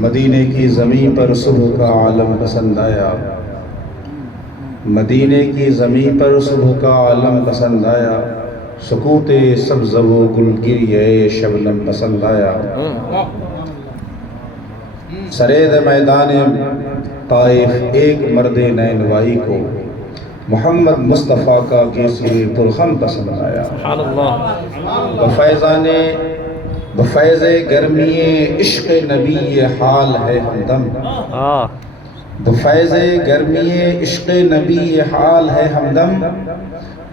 مدینے کی زمین پر صبح کا عالم پسند آیا، مدینے کی زمین پر صبح کا عالم پسند آیا، سکوت سبز و گلگیرے شبنم پسند آیا۔ سرید میدان طائف ایک مرد نینوائی کو محمد مصطفیٰ کا کیسری پرخم پسند آیا۔ بفیض گرمی عشق نبی حال ہے ہمدم، بفیض گرمی عشق نبی حال ہے ہمدم،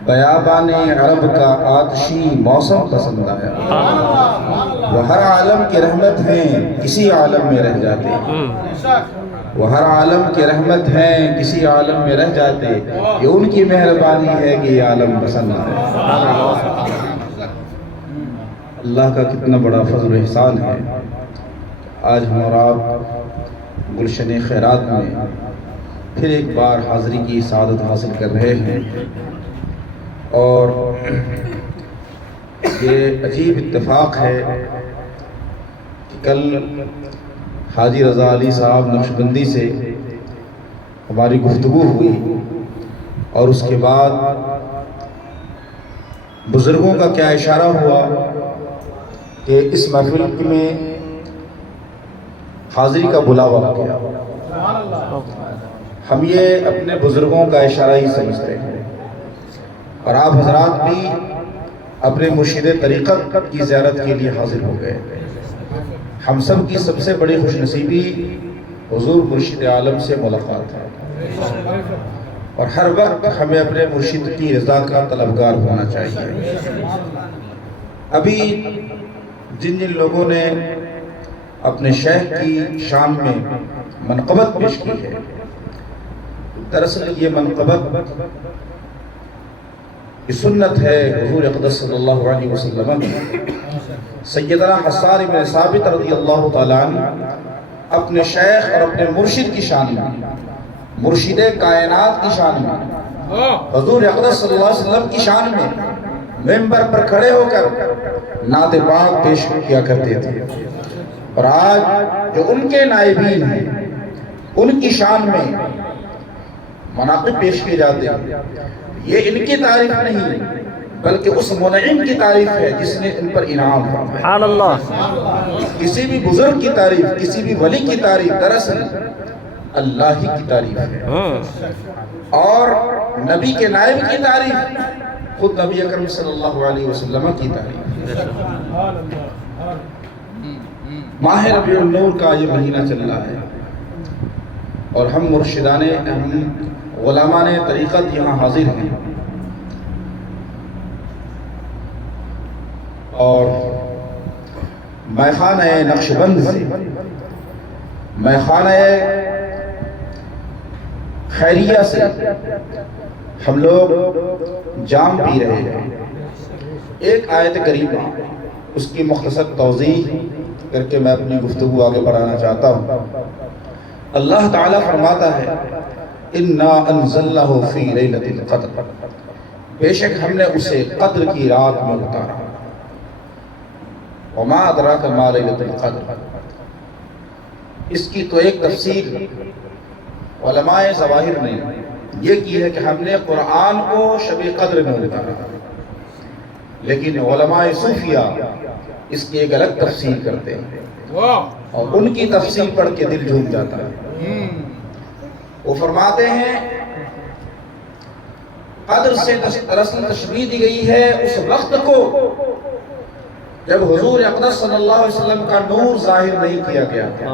بیابان عرب کا آتشی موسم پسند آیا۔ وہ ہر عالم کی رحمت ہیں کسی عالم میں رہ جاتے، وہ ہر عالم کی رحمت ہیں کسی عالم میں رہ جاتے، یہ ان کی مہربانی ہے کہ یہ عالم پسند آیا۔ اللہ کا کتنا بڑا فضل و احسان ہے، آج ہم اور آپ گلشن خیرات میں پھر ایک بار حاضری کی سعادت حاصل کر رہے ہیں، اور یہ عجیب اتفاق ہے کہ کل حاجی رضا علی صاحب نقشبندی سے ہماری گفتگو ہوئی، اور اس کے بعد بزرگوں کا کیا اشارہ ہوا کہ اس محفل میں حاضری کا بلاوا کیا۔ ہم یہ اپنے بزرگوں کا اشارہ ہی سمجھتے ہیں، اور آپ حضرات بھی اپنے مرشد طریقت کی زیارت کے لیے حاضر ہو گئے۔ ہم سب کی سب سے بڑی خوش نصیبی حضور مرشد عالم سے ملاقات ہے، اور ہر وقت ہمیں اپنے مرشد کی رضا کا طلبگار ہونا چاہیے۔ ابھی جن جن لوگوں نے اپنے شیخ کی شان میں منقبت پیش کی ہے، دراصل یہ منقبت یہ سنت ہے حضور اقدس صلی اللہ علیہ وسلم کی۔ سیدنا حسان بن ثابت رضی اللہ تعالیٰ عنہ اپنے شیخ اور اپنے مرشد کی شان میں، مرشد کائنات کی شان میں، حضور اقدس صلی اللہ علیہ وسلم کی شان میں ممبر پر کھڑے ہو کر نعت پاک پیش کیا کرتے تھے، اور آج جو ان کے نائبین ہیں ان کی شان میں مناقب پیش کیے جاتے ہیں، یہ ان کی تعریف نہیں بلکہ اس منعم کی تعریف ہے جس نے ان پر انعام فرمایا۔ کسی بھی بزرگ کی تعریف، کسی بھی ولی کی تعریف دراصل اللہ ہی کی تعریف ہے، اور نبی کے نائب کی تعریف خود نبی اکرم صلی اللہ علیہ وسلم کی تعریف۔ ماہ ربیع النور کا یہ مہینہ چل رہا ہے، اور ہم مرشدان غلامان طریقت یہاں حاضر ہیں، اور میخانہ نقشبند سے میخانہ خیریہ سے ہم لوگ جام پی رہے ہیں۔ ایک آیت کریمہ اس کی مختصر توضیح کر کے میں اپنی گفتگو آگے بڑھانا چاہتا ہوں۔ اللہ تعالیٰ فرماتا ہے اِنَّا أَنزَلْنَاهُ فِي لَيْلَةِ الْقَدْرِ، بے شک ہم نے اسے قدر کی رات میں اتارا۔ وَمَا أَدْرَاكَ مَا لَيْلَةُ الْقَدْرِ، اس کی تو ایک تفسیر علماء ظواہر نے یہ کی ہے کہ ہم نے قرآن کو شب قدر میں اتارا، لیکن علماء صوفیہ اس کی ایک الگ تفسیر کرتے ہیں، اور ان کی تفسیر پڑھ کے دل جھوم جاتا ہے۔ وہ فرماتے ہیں قدر سے دراصل تشبیہ دی گئی ہے اس وقت کو جب حضور اقدس صلی اللہ علیہ وسلم کا نور ظاہر نہیں کیا گیا تھا۔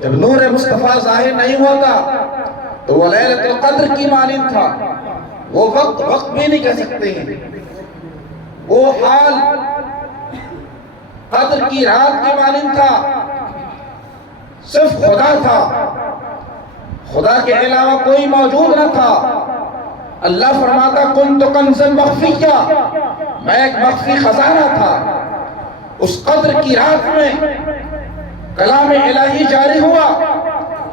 جب نور مصطفیٰ ظاہر نہیں ہوتا تو وہ لیلۃ القدر کی مانند تھا، وہ وقت بھی نہیں کہہ سکتے ہیں، وہ حال قدر کی رات کی مانند تھا، صرف خدا تھا، خدا کے علاوہ کوئی موجود نہ تھا۔ اللہ فرماتا کنت کنزا مخفیا، میں ایک مخفی خزانہ تھا۔ اس قدر کی رات میں کلام الہی جاری ہوا،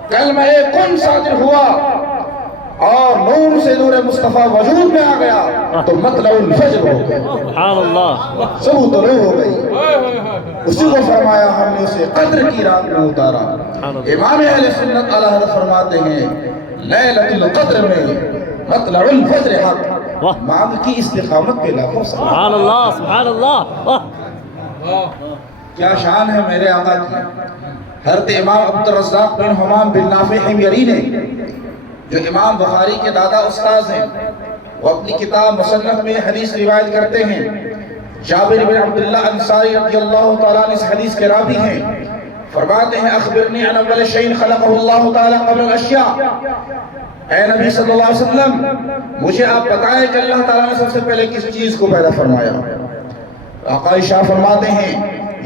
کلمہ کن صادر ہوا، اور نور سے نور مصطفیٰ وجود میں آ گیا تو مطلع الفجر ہو گیا، سبحان اللہ، صبح طلوع ہو گئی۔ اسی کو فرمایا ہم نے اسے قدر کی رات میں اتارا۔ امام اہل سنت علیہ حضرت فرماتے ہیں لیلۃ القدر میں مطلع الفجر حق، مانگ کی استقامت پہ لاکھوں سلام۔ سبحان اللہ، سبحان اللہ، واہ کیا شان ہے میرے آقا کی۔ حضرت امام عبد الرزاق بن حمام بن نافع حمیری نے، جو امام بخاری کے دادا استاذ ہیں، وہ اپنی کتاب مصنف میں حدیث روایت کرتے ہیں۔ جابر بن عبداللہ انصاری رضی اللہ تعالیٰ عنہ اس حدیث کے راوی ہیں، فرماتے ہیں اخبرنی عن اول شیء خلقہ اللہ تعالیٰ قبل الاشیاء، اے نبی صلی اللہ علیہ وسلم مجھے آپ بتائیں کہ اللہ تعالیٰ نے سب سے پہلے کس چیز کو پیدا فرمایا۔ آقا عائشہ فرماتے ہیں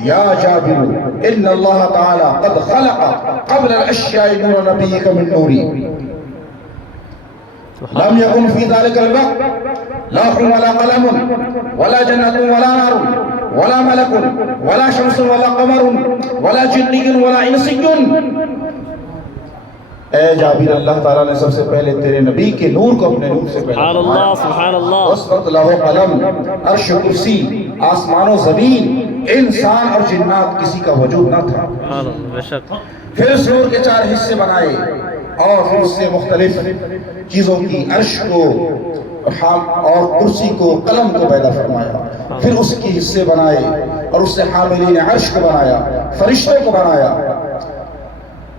یا جابر ان اللہ تعالیٰ قد خلق قبل الاشیاء نور نبیک من نوری لم يكن في ذلك الوقت لا ولا قلم ولا جنة ولا نار ولا ملك ولا شمس ولا قمر ولا جني ولا انسي۔ اے جابر اللہ تعالیٰ نے سب سے پہلے تیرے نبی کے نور کو اپنے نور سے پیدا سبحان اللہ، سبحان اللہ، اس وقت لوح قلم، عرش و کرسی، آسمان و زمین، انسان اور جنات کسی کا وجود نہ تھا۔ سبحان اللہ، بے شک، پھر اس نور کے 4 حصے بنائے اور پھر اس سے مختلف چیزوں کی عرش کو اور کرسی کو قلم کو پیدا فرمایا، پھر اس کی حصے بنائے اور اس سے حاملین عرش کو بنایا، فرشتوں کو بنایا،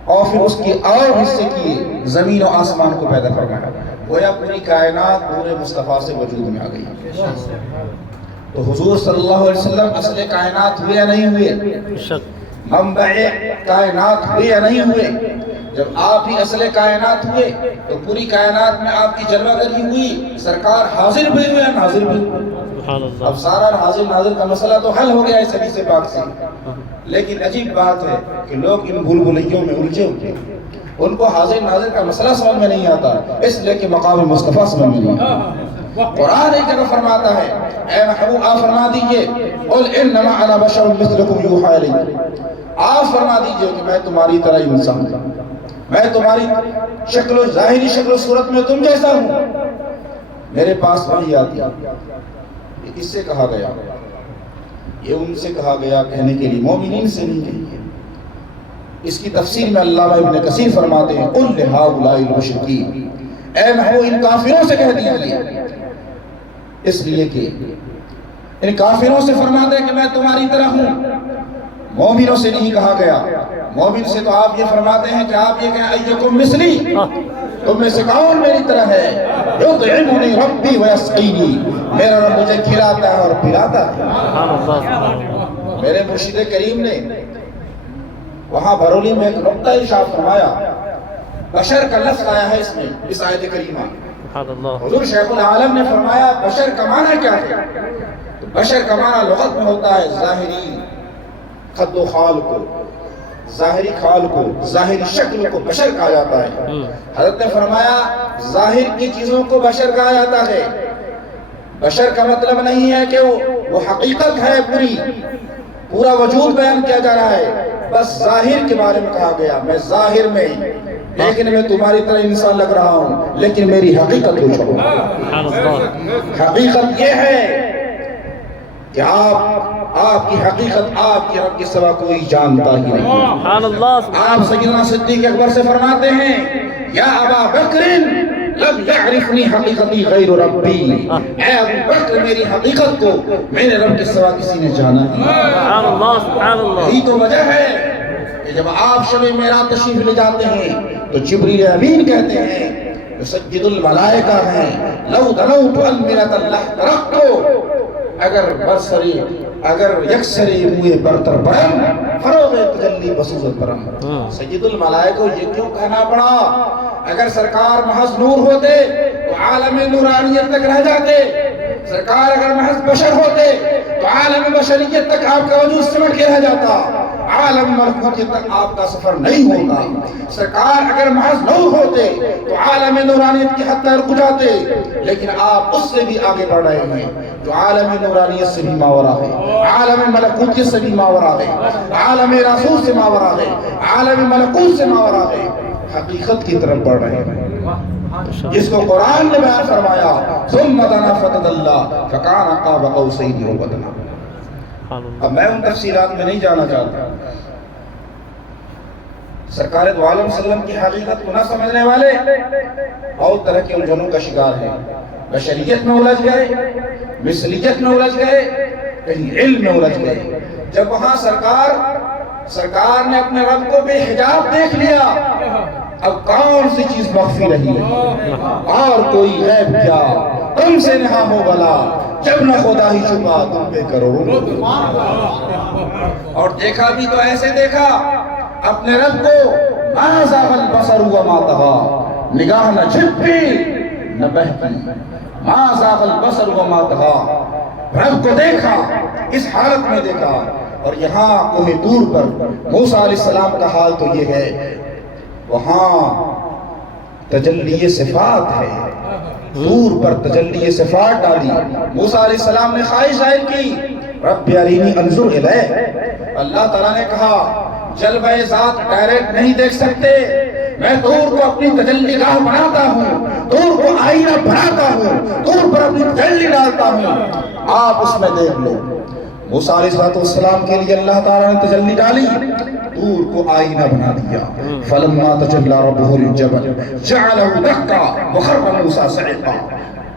اور پھر اس کی اور حصے کی زمین و آسمان کو پیدا فرمایا۔ گویا پوری کائنات نور مصطفیٰ سے وجود میں آ گئی۔ تو حضور صلی اللہ علیہ وسلم اصل کائنات ہوئے یا نہیں ہوئے؟ بے شک، منبع کائنات ہوئے یا نہیں ہوئے؟ جب آپ ہی اصل کائنات ہوئے تو پوری کائنات میں آپ کی جلوہ گری ہوئی، سرکار حاضر بھی ہوئے یا ناظر بھی ہوئے؟ سبحان اللہ، اب سارا حاضر ناظر کا مسئلہ تو حل ہو گیا ہے حدیث پاک سے، لیکن عجیب بات ہے کہ لوگ ان بھول بھلیوں میں الجھے ہوتے ہیں، ان کو حاضر ناظر کا مسئلہ سمجھ میں نہیں آتا، اس لیے کہ مقام مصطفیٰ سمجھ میں نہیں آتا۔ قرآن ایک جگہ فرماتا ہے اے محبوب آپ فرما دیجئے قل انما انا بشر مثلکم یوحی الی، آپ فرما دیجئے کہ میں تمہاری طرح انسان ہوں، میں تمہاری شکل و ظاہری شکل و صورت میں تم جیسا ہوں، میرے پاس وحی آتی ہے۔ یہ کس سے کہا گیا؟ یہ ان سے کہا گیا کہنے کے لیے، مومنین سے نہیں کہی ہے۔ اس کی تفسیر میں علامہ ابن کثیر فرماتے ہیں قل لہؤلاء المشرکین، اے محبوب ان کافروں سے کہہ دیجئے، اس لیے کہ ان کافروں سے فرماتے ہیں کہ میں تمہاری طرح ہوں، مومنوں سے نہیں کہا گیا۔ مومن سے تو آپ یہ فرماتے ہیں کہ آپ یہ کہیں ایکم مثلی، تم میں سے کون میری طرح ہے؟ یطعمنی ربی ویسقینی، میرا رب مجھے کھلاتا ہے اور پلاتا ہے۔ سبحان اللہ، سبحان اللہ، میرے مرشد کریم نے وہاں بھرولی میں ایک نقطہ ارشاد فرمایا، بشر کا لفظ آیا ہے اس میں، اس آیت کریمہ۔ سبحان اللہ، حضور شیخ العالم نے فرمایا بشر کا معنی کیا ہے؟ تو بشر کا معنی لغت میں ہوتا ہے ظاہری خد و خال کو، ظاہری خال کو، ظاہری شکل کو بشر کہا جاتا ہے۔ حضرت نے فرمایا ظاہر کی چیزوں کو بشر کہا جاتا ہے۔ بشر کا مطلب نہیں ہے کہ وہ حقیقت ہے، پورا وجود بیان کیا جا رہا ہے، بس ظاہر کے بارے میں کہا گیا میں ظاہر میں، لیکن میں تمہاری طرح انسان لگ رہا ہوں، لیکن میری حقیقت کو چھوڑو۔ سبحان اللہ، حقیقت یہ ہے کہ آپ کی حقیقت آپ کے رب کے سوا کوئی جانتا ہی نہیں۔ سبحان اللہ، آپ سیدنا صدیق اکبر سے فرماتے ہیں یا ابا بکر لم یعرفنی حقیقتی غیر ربی، اے ابو بکر میری حقیقت کو میرے رب کے سوا کسی نے جانا نہیں۔ سبحان اللہ، سبحان اللہ، یہی تو وجہ ہے کہ جب آپ شب معراج تشریف لے جاتے ہیں تو جبریل امین کہتے ہیں جو سید الملائکہ ہیں لو دنوت المنت اللہ ترکتو، اگر یکسری موئے برتر برم فروغ تجلی بسوزت برم۔ سید الملائکہ یہ کیوں کہنا پڑا؟ اگر سرکار محض نور ہوتے تو عالم نورانیت تک رہ جاتے، سرکار اگر محض بشر ہوتے تو عالم بشریت تک آپ کا وجود سمٹ کے رہ جاتا، عالم ملکوتیت تک آپ کا سفر نہیں ہوتا۔ سرکار اگر محض نور ہوتے تو عالم نورانیت کی حد تک رک جاتے، لیکن آپ اس سے بھی آگے بڑھ رہے ہیں، جو عالم نورانیت سے بھی ماورا ہے، عالم ملکوتیت سے بھی ماورا ہے، عالم رسول سے ماورا ہے، عالم ملکوت سے ماورا ہے، حقیقت کی طرف بڑھ رہے ہیں۔ جس کو قرآن نے بیان فرمایا ثم دنا فتدلی فکان قاب قوسین او ادنی. اب میں ان تفصیلات میں نہیں جانا چاہتا. سرکار دو عالم صلی اللہ علیہ وسلم کی حقیقت کو نہ سمجھنے والے بہت طرح کے الجھنوں کا شکار ہیں. بشریت میں الجھ گئے, مثلیت میں الجھ گئے, کہیں علم میں الجھ گئے. جب وہاں سرکار نے اپنے رب کو بے حجاب دیکھ لیا, اب کون سی چیز مخفی رہی ہے اور کوئی غیب کیا, تم سے نہا ہو بلا جب نہ خدا ہی چھپا تم پہ کروڑوں. اور دیکھا بھی تو ایسے دیکھا اپنے رب کو ما زاغ البصر وما طغى, نگاہ نہ جھپی نہ بہکی, ما زاغ البصر وما طغى, رب کو دیکھا اس حالت میں دیکھا. اور یہاں کوہ طور پر موسیٰ علیہ السلام کا حال تو یہ ہے, وہاں تجلی صفات ہے, طور پر تجلی صفات ڈالی. موسیٰ علیہ السلام نے خواہش ظاہر کی رب ارینی انظر الیہ, اللہ تعالیٰ نے کہا جلوہ ذات ڈائریکٹ نہیں دیکھ سکتے, میں طور کو اپنی تجلی گاہ بناتا ہوں, طور کو آئینہ بناتا ہوں, طور پر اپنی تجلی ڈالتا ہوں, آپ اس میں دیکھ لو. موسیٰ علیہ السلام کے لیے اللہ تعالیٰ نے تجلی ڈالی, طور کو آئینہ بنا دیا. فلما تجلی ربہ للجبل جعلہ دکا وخر موسیٰ صعقا,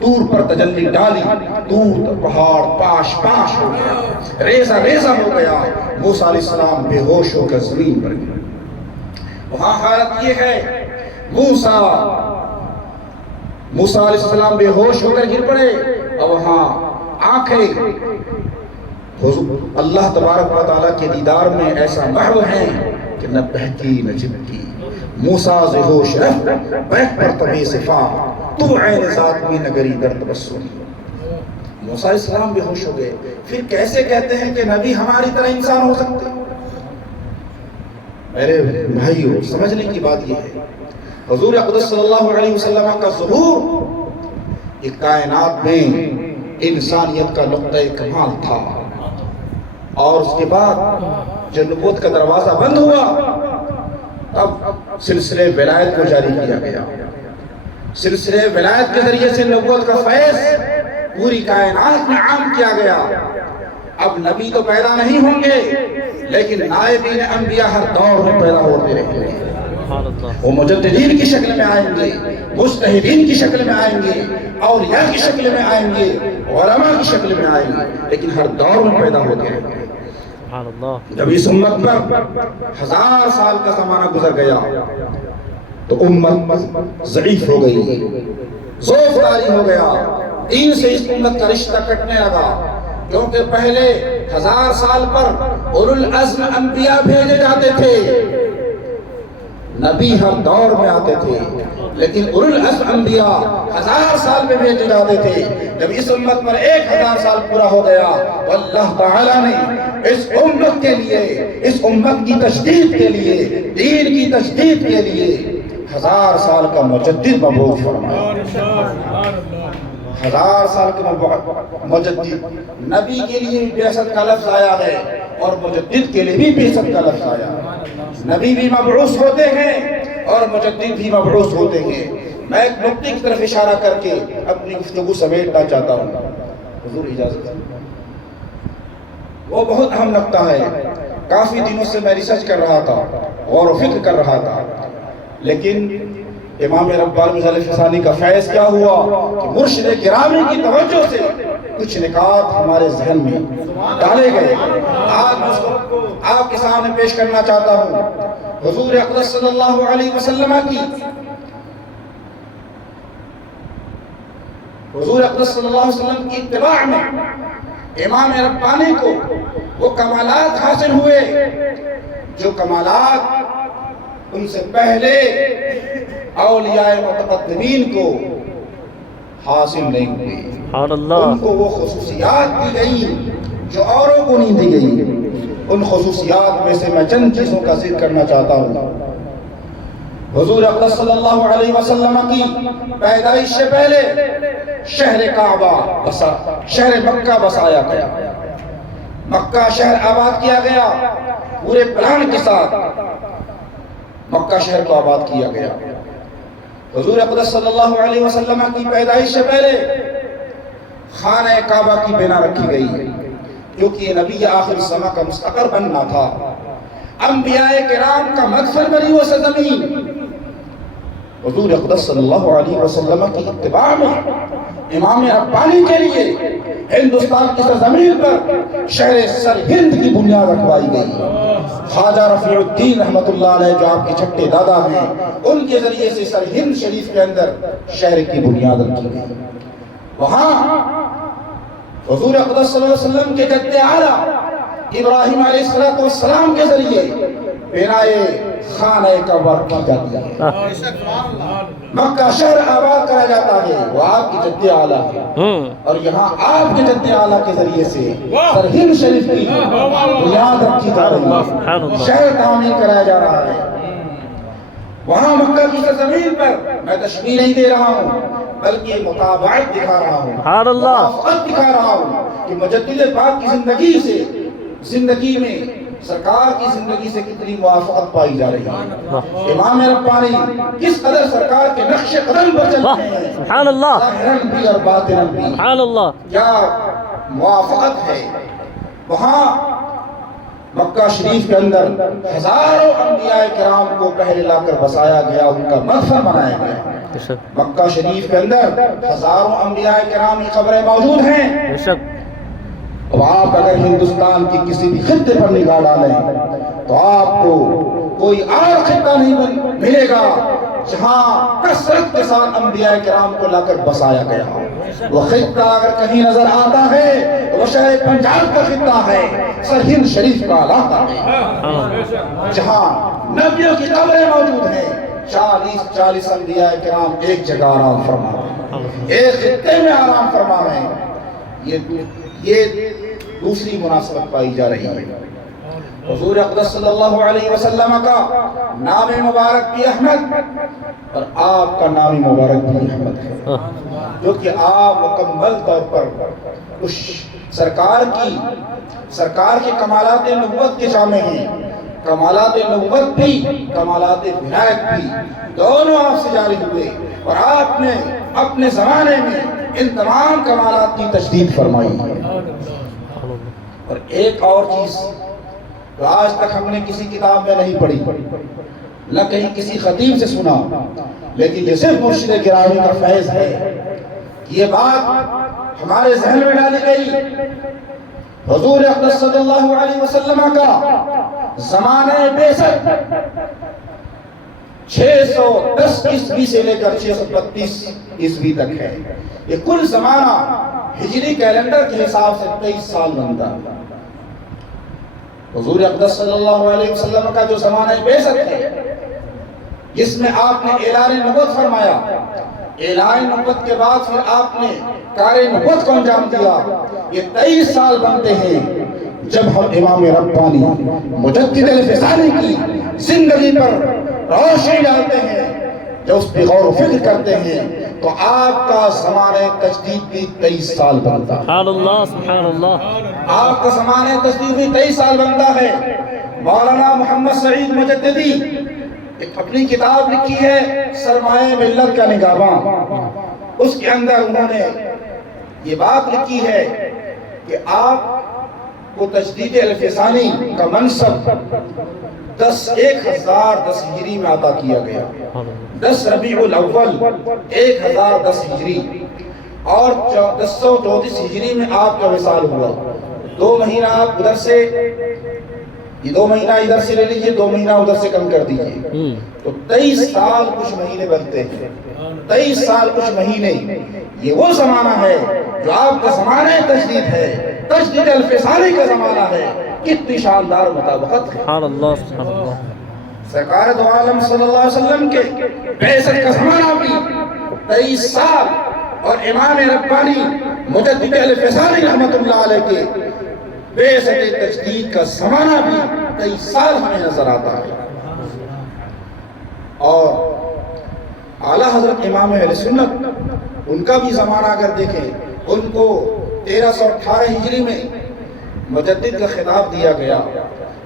طور پر تجلی ڈالی, طور پہاڑ پاش پاش ہو گیا, ریزہ ریزہ ہو گیا. موسیٰ علیہ السلام بے ہوش ہو کر زمین پر گئے. وہاں حالت یہ ہے موسیٰ علیہ السلام بے ہوش ہو کر گر پڑے, اور وہاں آنکھیں اللہ تبارک و تعالیٰ کے دیدار میں ایسا محو ہیں کہ نہ بہکی نہ جھپکی. موسیٰ ز ہوش رفت بیک پر طبع صفا, تو عین ذات میں نگری در تبسم. موسیٰ علیہ السلام بے ہوش ہو گئے. پھر کیسے کہتے ہیں کہ نبی ہماری طرح انسان ہو سکتے؟ میرے بھائیو, سمجھنے کی بات یہ ہے, حضور اقدس صلی اللہ علیہ وسلم کا ظہور ایک کائنات میں انسانیت کا نقطۂ کمال تھا, اور اس کے بعد جب نبوت کا دروازہ بند ہوا تب سلسلہ ولایت کو جاری کیا گیا. سلسلہ ولایت کے ذریعے سے نبوت کا فیض پوری کائنات میں عام کیا گیا. اب نبی تو پیدا نہیں ہوں گے, لیکن نائبین انبیاء ہر دور میں پیدا ہوتے رہیں گے. وہ مجددین کی شکل میں آئیں گے, مجتہدین کی شکل میں آئیں گے, اولیاء کی شکل میں آئیں گے, علماء کی شکل میں آئیں گے, لیکن ہر دور میں پیدا ہوتے رہیں گے. جب اس امت پر 1000 سال کا زمانہ گزر گیا تو امت ضعیف ہو گئی, ضعف طاری ہو گیا, دین سے اس امت کا رشتہ کٹنے لگا. کیونکہ پہلے 1000 سال پر اولو العزم انبیاء بھیجے جاتے تھے, نبی ہر دور میں آتے تھے, لیکن اولو العزم انبیاء 1000 سال میں بھیجے جاتے تھے. جب اس امت پر 1000 سال پورا ہو گیا تو اللہ تعالیٰ نے اس امت کے لیے, اس امت کی تجدید کے لیے, دین کی تجدید کے لیے 1000 سال کا مجدد مبعوث فرمایا. 1000 سال کے مجدد. نبی کے لیے بھی بعثت کا لفظ آیا ہے اور مجدد کے لیے بھی بعثت کا لفظ آیا ہے. نبی بھی مبعوث ہوتے ہیں اور مجدد بھی مبعوث ہوتے ہیں. میں ایک نقطے کی طرف اشارہ کر کے اپنی گفتگو سمیٹنا چاہتا ہوں, حضور اجازت ہے. وہ بہت اہم نقطہ ہے, کافی دنوں سے میں ریسرچ کر رہا تھا, غور و فکر کر رہا تھا, لیکن امام ربانی ثانی کا فیض کیا ہوا کہ مرشد گرامی کی توجہ سے کچھ نکات ہمارے ذہن میں ڈالے گئے. آج میں اس کو آپ کے سامنے پیش کرنا چاہتا ہوں. حضور اقدس صلی اللہ علیہ وسلم کی حضور اقدس صلی اللہ علیہ وسلم کی اتباع میں امام ربانی کو وہ کمالات حاصل ہوئے جو کمالات ان سے پہلے اولیاء متقدمین کو حاصل نہیں ہوئی. ان کو وہ خصوصیات دی گئی جو اوروں کو نہیں دی گئی. ان خصوصیات میں سے میں چند چیزوں کا ذکر کرنا چاہتا ہوں. حضور اقدس صلی اللہ علیہ وسلم کی پیدائش سے پہلے شہر کعبہ شہر مکہ بسایا گیا. مکہ شہر آباد کیا گیا, پورے پلان کے ساتھ مکہ شہر کو آباد کیا گیا. حضور اقدس صلی اللہ علیہ وسلم کی پیدائش سے پہلے خانہ کعبہ کی بنا رکھی گئی ہے، کیونکہ یہ نبی آخر الزماں کا مستقر بننا تھا، انبیاء کرام کا مدفن بنی وہ سرزمین۔ حضور اقدس صلی اللہ علیہ وسلم کی اتباع میں امام ربانی کے لیے ہندوستان کی سرزمین پر شہر سرہند کی بنیاد رکھوائی گئی۔ خواجہ رفیع الدین رحمت اللہ علیہ جو آپ کے چھٹے دادا ہیں، ان کے ذریعے سے سرہند شریف کے اندر شہر کی بنیاد رکھی گئی۔ وہاں حضور اقدس صلی اللہ علیہ وسلم کے جد اعلیٰ ابراہیم علیہ السلام کے ذریعے بنائے خانہ کعبہ کی جاتی ہے، مکہ شہر آباد کرا جاتا ہے، وہ آپ کی جد اعلیٰ ہے، اور یہاں آپ کے جد اعلیٰ کے ذریعے سے سرہند شریف کی بنیاد رکھی جا رہی ہے، شہر تعمیر کرایا جا رہا ہے۔ وہاں مکہ کی سرزمین پر میں تشبیہ نہیں دے رہا ہوں بلکہ مطابعت دکھا رہا ہوں، موافقت دکھا رہا ہوں کہ مجدد پاک کی زندگی میں سرکار کی زندگی سے کتنی موافقت پائی جا رہی ہے۔ امام ربانی کس قدر سرکار کے نقش قدم پر چل رہے ہیں، سبحان اللہ، ظاہراً بھی اور باطناً بھی، سبحان اللہ، کیا موافقت ہے۔ وہاں مکہ شریف کے اندر ہزاروں انبیاء کرام کو پہلے لا کر بسایا گیا، ان کا مدفن بنایا گیا۔ مکہ شریف کے اندر ہزاروں انبیاء کرام کی قبریں موجود ہیں۔ اب آپ اگر ہندوستان کی کسی بھی خطے پر نگاہ ڈالیں تو آپ کو کوئی اور خطہ نہیں ملے گا جہاں کثرت کے ساتھ انبیاء کرام کو لا کر بسایا گیا ہو۔ وہ خطہ اگر کہیں نظر آتا ہے تو وہ شہر پنجاب کا خطہ ہے، سرہند شریف کا علاقہ ہے، جہاں نبیوں کی قبریں موجود ہیں۔ 40 انبیاء کرام ایک جگہ آرام فرما رہے ہیں، ایک خطے میں آرام فرما رہے ہیں۔ یہ دوسری مناسبت پائی جا رہی ہے۔ حضور اقدس صلی اللہ علیہ وسلم کا نام مبارک بھی احمد اور آپ کا نام مبارک بھی احمد ہے، جو کہ آپ مکمل طور پر اس سرکار کے کمالات نبوت کے شامل ہیں۔ کمالات نبوت بھی، کمالات ولایت بھی، دونوں آپ سے جاری ہوئے، اور آپ نے اپنے زمانے میں ان تمام کمالات کی تجدید فرمائی۔ اور ایک اور چیز جو آج تک ہم نے کسی کتاب میں نہیں پڑھی، نہ کہیں کسی خطیب سے سنا، لیکن یہ صرف مرشد گرامی کا فیض ہے، یہ بات ہمارے ذہن میں ڈالی گئی۔ حضور اقدس صلی اللہ علیہ وسلم کا زمانہ بعثت 610 عیسوی سے لے کر 632 عیسوی تک ہے، یہ کل زمانہ ہجری کیلنڈر کے حساب سے 23 سال بنتا ہے۔ حضور اقدس صلی اللہ علیہ وسلم کا جو زمانہ بعثت ہے، جس میں آپ نے اعلان نبوت فرمایا، اعلان نبوت کے بعد پھر آپ نے کار نبوت کو انجام دیا، یہ 23 سال بنتے ہیں جب ہم امام ربانی مجدد الفسانی کی زندگی پر روشنی ڈالتے ہیں، جب اس پہ غور و فکر کرتے ہیں تو آپ کا زمانہ تجدید بھی 23 سال بنتا ہے۔ سبحان اللہ، سبحان اللہ، آپ کا زمانہ تجدید بھی 23 سال بنتا ہے۔ مولانا محمد سعید مجددی ایک اپنی کتاب لکھی ہے سرمایہ ملت کا نگہباں، اس کے اندر انہوں نے یہ بات لکھی ہے کہ آپ کو تجدید الفسانی کا منصب 1010 ہجری میں عطا کیا گیا، 10 ربیع الاول 1010 ہجری، اور 1434 ہجری میں آپ کا وصال ہوا۔ 2 مہینہ آپ ادھر سے، یہ 2 مہینہ ادھر سے لے لیجئے، 2 مہینہ ادھر سے کم کر دیجئے، تو 23 سال کچھ مہینے بنتے ہیں۔ 23 سال کچھ مہینے، یہ وہ زمانہ ہے جو آپ کا زمانہ تجدید ہے، تجدید الفسانی کا زمانہ ہے۔ کتنی شاندار مطابقت ہے۔ سبحان اللہ، سبحان اللہ۔ سرکار دو عالم صلی اللہ علیہ وسلم کے بعثت کا زمانہ بھی 23 سال، اور امام ربانی مجدد الفسانی رحمت اللہ علیہ کے بعثت تجدید کا زمانہ بھی 23 سال ہمیں نظر آتا ہے۔ اور اعلیٰ حضرت امام اہل سنت، ان کا بھی زمانہ اگر دیکھیں، ان کو 1318 ہجری میں مجدد کا خطاب دیا گیا،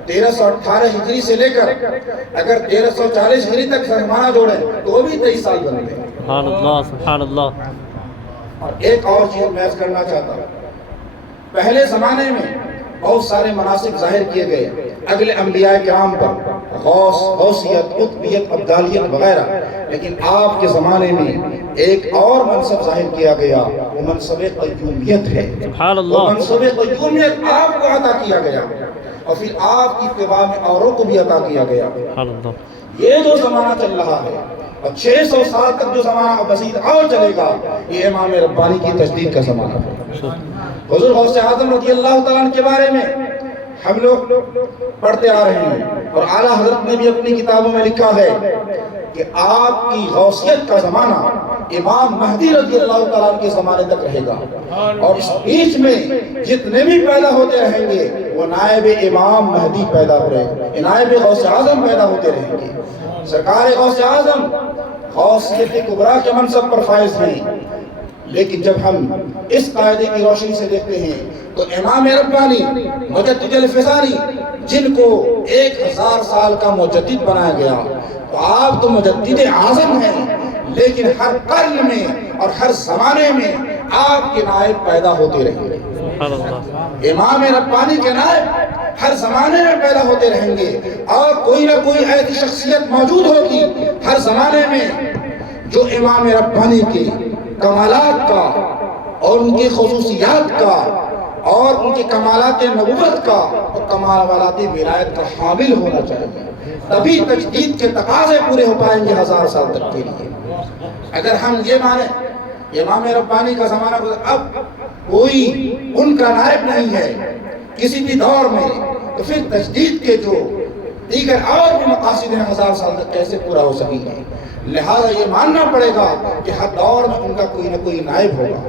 1318 ہجری سے لے کر اگر 1340 ہجری تک زمانہ جوڑیں تو وہ بھی 23 سال بنتے ہیں۔ سبحان اللہ سبحان اللہ۔ اور ایک اور چیز میں عرض کرنا چاہتا ہوں، پہلے زمانے میں بہت سارے مناسب ظاہر کیے گئے اگلے انبیاء کرام پر، غوث، غوثیت، قطبیت، ابدالیت وغیرہ، لیکن آپ کے زمانے میں ایک اور منصب ظاہر کیا گیا، وہ منصب قیومیت ہے۔ سبحان وہ اللہ۔ منصب قیومیت آپ کو عطا کیا گیا اور پھر آپ کی اتباع میں اوروں کو بھی عطا کیا گیا۔ سبحان اللہ۔ یہ جو زمانہ چل رہا ہے اور 600 سال تک جو زمانہ مزید اور چلے گا، یہ امام ربانی کی تجدید کا زمانہ ہے۔ حضور غوث اعظم رضی اللہ تعالیٰ عنہ کے بارے میں ہم لوگ پڑھتے آ رہے ہیں اور اعلیٰ حضرت نے بھی اپنی کتابوں میں لکھا ہے کہ آپ کی غوثیت کا زمانہ امام مہدی رضی اللہ تعالیٰ عنہ کے زمانے تک رہے گا، اور اس بیچ میں جتنے بھی پیدا ہوتے رہیں گے وہ نائب امام مہدی پیدا ہو رہے ہیں، نائب غوث اعظم پیدا ہوتے رہیں گے۔ سرکار غوث اعظم غوثیت کبریٰ کے منصب پر فائز ہیں، لیکن جب ہم اس قاعدے کی روشنی سے دیکھتے ہیں تو امام ربانی مجدد الفسانی، جن کو 1000 سال کا مجدد بنایا گیا، تو آپ تو مجدد اعظم ہیں، لیکن ہر قرن میں اور ہر زمانے میں آپ کے نائب پیدا ہوتے رہیں گے۔ سبحان اللہ۔ امام ربانی کے نائب ہر زمانے میں پیدا ہوتے رہیں گے، اور کوئی نہ کوئی ایسی شخصیت موجود ہوگی ہر زمانے میں جو امام ربانی کے کمالات کا اور ان کی خصوصیات کا اور ان کے کمالات نبوت کا اور کمالات ولایت کا حامل ہونا چاہیے، تبھی تجدید کے تقاضے پورے ہو پائیں گے 1000 سال تک کے لیے۔ اگر ہم یہ مانیں امام ربانی کا زمانہ اب کوئی ان کا نائب نہیں ہے کسی بھی دور میں، تو پھر تجدید کے جو دیگر اور بھی مقاصد ہیں 1000 سال تک کیسے پورا ہو سکیں گے؟ لہذا یہ ماننا پڑے گا کہ ہر دور میں ان کا کوئی نہ کوئی نائب ہوگا۔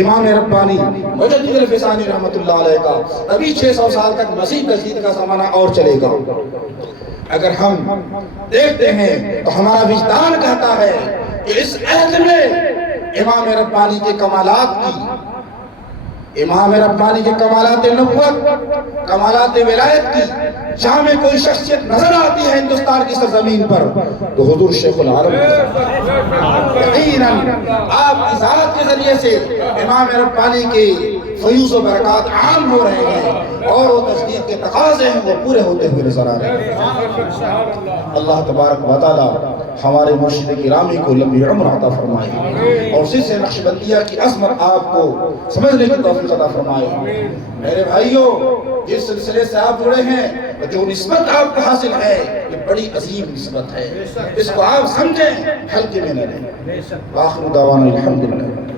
امام ربانی مجدد الفسانی رحمۃ اللہ علیہ کا تبھی 600 سال تک مزید تجدید کا زمانہ اور چلے گا۔ اگر ہم دیکھتے ہیں تو ہمارا وجدان کہتا ہے کہ اس عہد میں امام ربانی کے کمالات کی، امام ربانی کے کمالات نبوت، کمالات ولایت کی جہاں میں کوئی شخصیت نظر آتی ہے ہندوستان کی سرزمین پر تو حضور شیخ العالم یقیناً آپ کی ذات کے ذریعے سے امام ربانی کے فیوز و برکات عام ہو رہے ہیں اور وہ تجدید کے تقاضے ہیں وہ پورے ہوتے ہوئے نظر آ رہے ہیں۔ اللہ تبارک و تعالی ہمارے مرشد گرامی کو لمبی عمر عطا فرمائے اور سلسلہ نقشبندیہ کی عظمت آپ کو سمجھنے کی توفیق عطا فرمائے۔ میرے بھائیوں، جس سلسلے سے آپ جڑے ہیں، جو نسبت آپ کو حاصل ہے یہ بڑی عظیم نسبت ہے، اس کو آپ سمجھیں، ہلکے میں نہ لیں۔ آخر دعوانا الحمدللہ۔